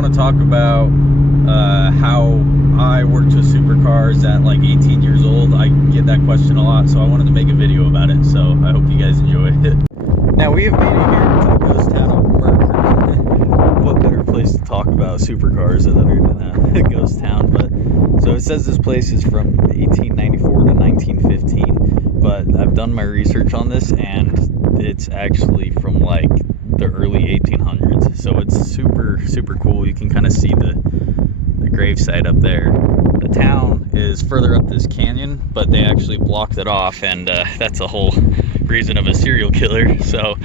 want to talk about how I worked with supercars at like 18 years old. I get that question a lot, so I wanted to make a video about it. So I hope you guys enjoy it. Now we have made it here to the ghost town of Merker. What better place to talk about supercars other than a ghost town? But so it says this place is from 1894 to 1915, but I've done my research on this and it's actually from like the early 1800s. So it's super cool. You can kind of see the gravesite up there. The town is further up this canyon, but they actually blocked it off, and that's a whole reason of a serial killer. So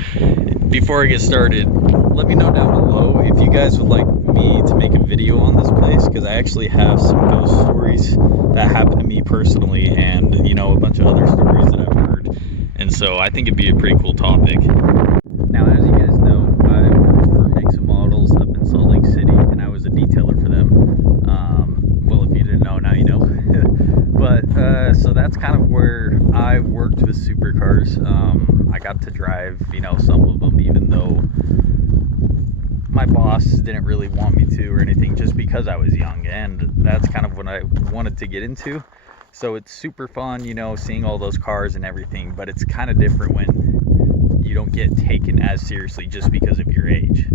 before I get started, let me know down below if you guys would like me to make a video on this place, because I actually have some ghost stories that happened to me personally, and you know, a bunch of other stories that I've heard, and so I think it'd be a pretty cool topic. Now, as you guys know, I worked for Makes and Models up in Salt Lake City, and I was a detailer for them. Well, if you didn't know, now you know. But so that's kind of where I worked with supercars. I got to drive, you know, some of them, even though my boss didn't really want me to or anything, just because I was young, and that's kind of what I wanted to get into. So it's super fun, you know, seeing all those cars and everything, but it's kind of different when you don't get taken as seriously just because of your age.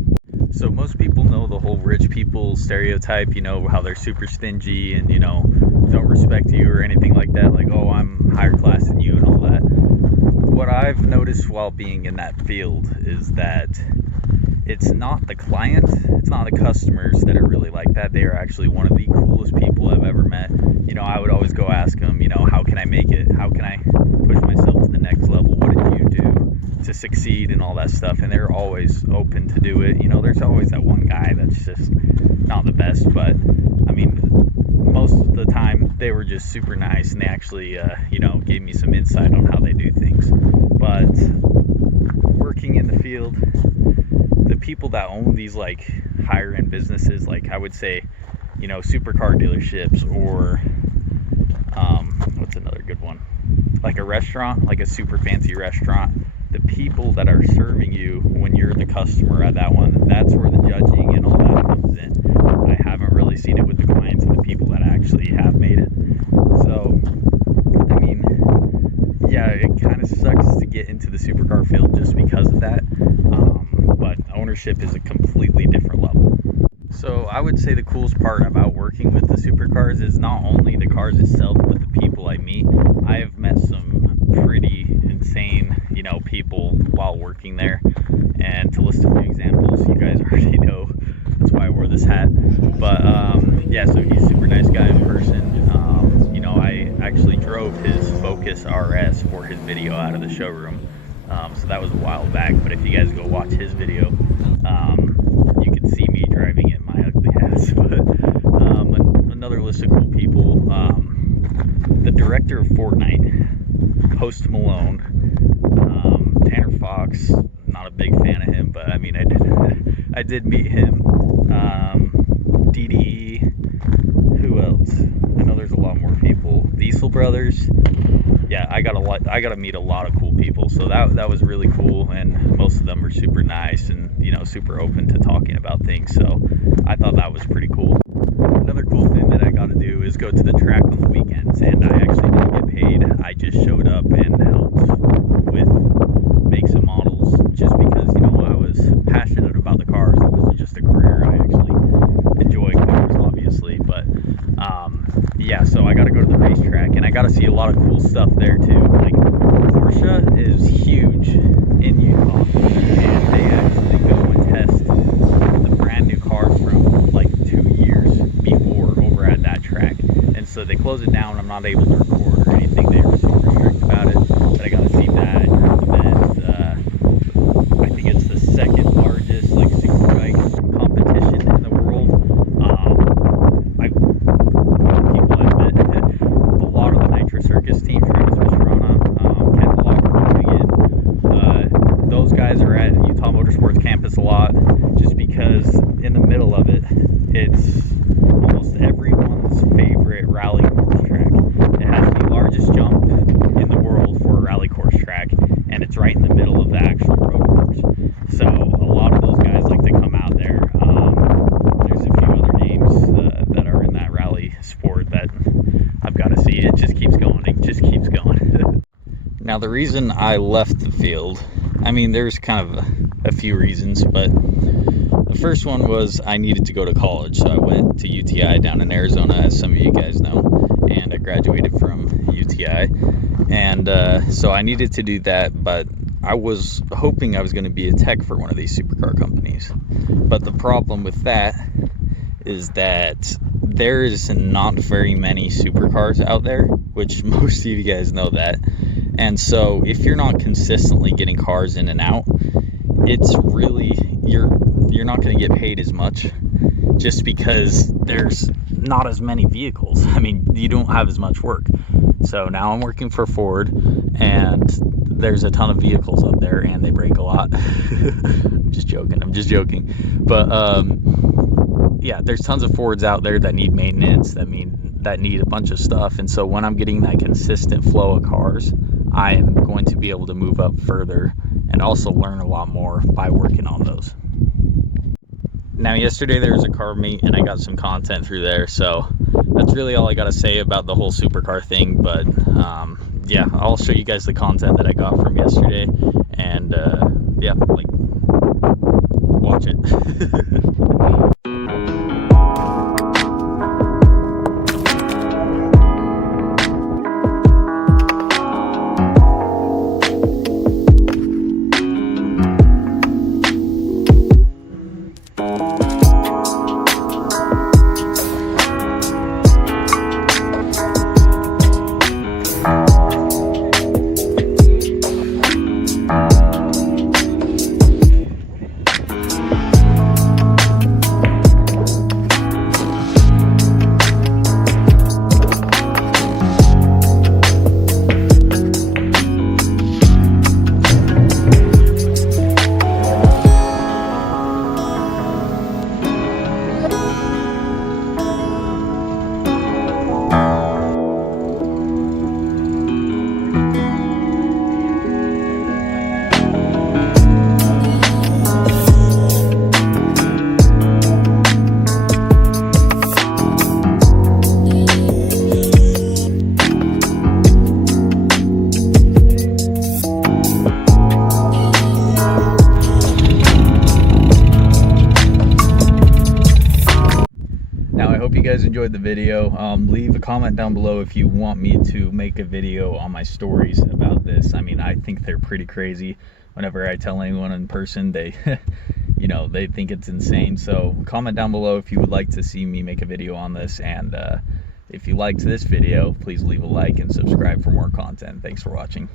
So most people know the whole rich people stereotype, you know, how they're super stingy and, you know, don't respect you or anything like that, like, oh, I'm higher class than you and all that. What I've noticed while being in that field is that it's not the client, it's not the customers that are really like that. They are actually one of the coolest people I've ever met. You know, I would always go ask them, you know, how can I make it? How can I push myself to the next level? What did you do to succeed and all that stuff? And they're always open to do it. You know, there's always that one guy that's just not the best, but I mean, most of the time they were just super nice, and they actually, you know, gave me some insight on how they do things. But working in the field, the people that own these like higher end businesses, like I would say, you know, supercar dealerships, or what's another good one? Like a restaurant, like a super fancy restaurant. The people that are serving you when you're the customer at that one, that's where the judging and all that comes in. I haven't really seen it with the clients and the people that actually have made it. So, I mean, yeah, it kind of sucks to get into the supercar field just because of that. But ownership is a completely different level. So I would say the coolest part about working with the supercars is not only the cars itself, but the people I meet. I have met some pretty insane, you know, people while working there, and to list a few examples, you guys already know, that's why I wore this hat. But yeah, so he's a super nice guy in person. You know, I actually drove his Focus RS for his video out of the showroom, so that was a while back, but if you guys go watch his video, you can see me driving it my ugly ass. But another list of cool people, the director of Fortnite, Post Malone, Tanner Fox, not a big fan of him, but I mean, I did meet him. DDE, who else? I know there's a lot more people. Diesel Brothers. Yeah, I got to meet a lot of cool people, so that was really cool, and most of them are super nice and, you know, super open to talking about things, so I thought that was pretty cool. Another cool thing that I got to do is go to the track on the weekends, and I actually didn't get paid. I just showed up and helped with Makes and Models just because, you know, I was passionate about the cars. It wasn't just a career. I actually enjoy cars, obviously, but yeah, so I got to go to the racetrack, and I got to see a lot of cool stuff there too. Like, Porsche is huge in Utah, and they actually go and test the brand new cars from like 2 years before over at that track, and so they close it down. I'm not able to record or anything. They were super strict about it, but I got to see that. I think it's the second largest like superbike competition in the world. People I've met, a lot of the Nitro Circus team, Travis Pastrana, Ken Block, those guys are at Utah Motorsports campus a lot, just because in the middle of it, it's almost everyone's favorite rally course track. It has the largest jump in the world for a rally course track, and it's right in the middle of the actual road course. So a lot of those guys like to come out there. There's a just keeps going. It just keeps going. Now, the reason I left the field, I mean, there's kind of a few reasons, but the first one was I needed to go to college. So I went to UTI down in Arizona, as some of you guys know, and I graduated from UTI. And so I needed to do that, but I was hoping I was going to be a tech for one of these supercar companies. But the problem with that is that there is not very many supercars out there, which most of you guys know that. And so if you're not consistently getting cars in and out, it's really, you're not going to get paid as much, just because there's not as many vehicles. I mean, you don't have as much work. So now I'm working for Ford, and there's a ton of vehicles up there, and they break a lot. I'm just joking. But yeah, there's tons of Fords out there that need maintenance, that need a bunch of stuff. And so when I'm getting that consistent flow of cars, I am going to be able to move up further and also learn a lot more by working on those. Now, yesterday there was a car meet and I got some content through there, so that's really all I got to say about the whole supercar thing. But yeah, I'll show you guys the content that I got from yesterday, and yeah, like, watch it. You guys enjoyed the video. Leave a comment down below if you want me to make a video on my stories about this. I mean, I think they're pretty crazy. Whenever I tell anyone in person, they they think it's insane. So comment down below if you would like to see me make a video on this, and if you liked this video, please leave a like and subscribe for more content. Thanks for watching.